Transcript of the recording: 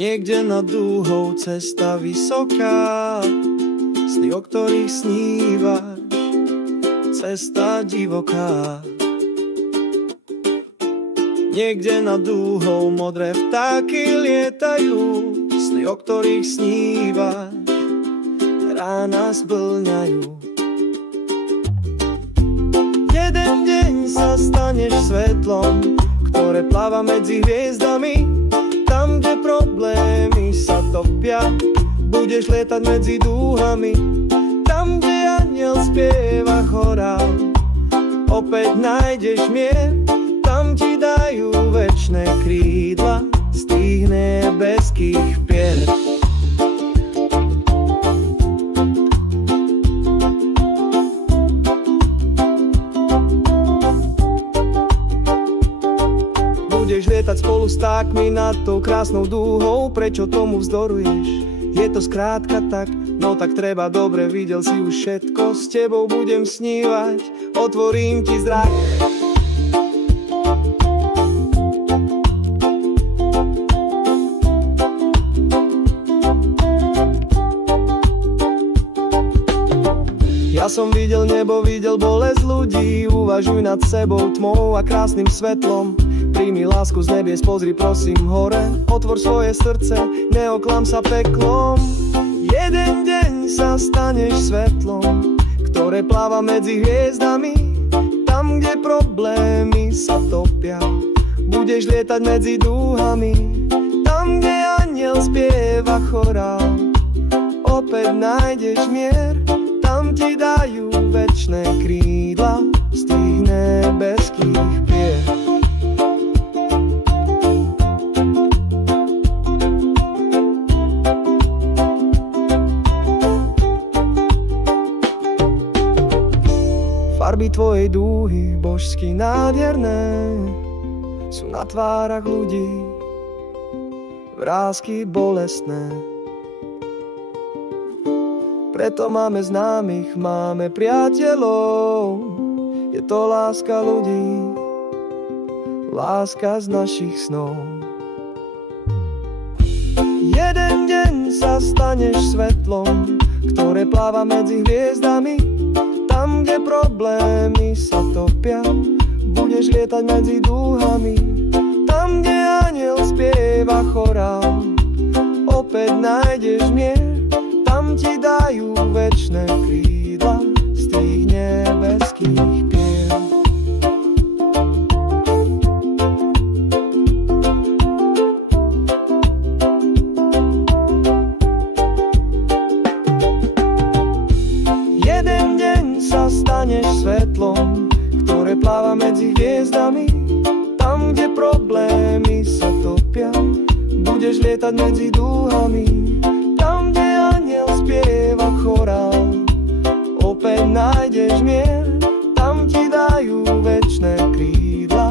Niekde nad dúhou cesta vysoká, sny, o ktorých sníva, cesta divoká. Niekde nad dúhou modré vtáky lietajú, sny, o ktorých sníva, rána splňajú. Jeden deň sa staneš svetlom, ktoré pláva medzi hviezdami. Tam, kde problémy sa topia, budeš lietať medzi dúhami. Tam, kde anjel spieva chorál, opäť nájdeš mier. Tam ti dajú večné krídla z tých nebeských pier. Budeš lietať spolu s vtákmi nad tou krásnou dúhou. Prečo tomu vzdoruješ? Je to skrátka tak, no tak treba, dobre, videl si už všetko. S tebou budem snívať, otvorím ti zrak. Ja som videl nebo, videl bolesť ľudí. Uvažuj nad sebou, tmou a krásnym svetlom. Príjmi lásku z nebies, pozri prosím hore. Otvor svoje srdce, neoklam sa peklom. Jeden deň sa staneš svetlom, ktoré pláva medzi hviezdami. Tam, kde problémy sa topia, budeš lietať medzi dúhami. Tam, kde anjel spieva chorál, opäť nájdeš mier. Tam ti dajú večné krídla z tých nebeských pier. Farby tvojej dúhy, božsky nádherné, sú na tvárach ľudí vrásky bolestné. Preto máme známych, máme priateľov. Je to láska ľudí, láska z našich snov. Jeden deň sa staneš svetlom, ktoré pláva medzi hviezdami. Tam, kde problémy sa topia, budeš lietať medzi dúhami. Tam, kde anjel spieva chorál, opäť nájdeš mier. Tam ti dajú večné krídla z tých nebeských pier. Jeden deň sa staneš svetlom, ktoré pláva medzi hviezdami. Tam, kde problémy sa topia, budeš lietať medzi dúhami. Tam, kde anjel spieva chorál, opäť nájdeš mier. Tam ti dajú večné krídla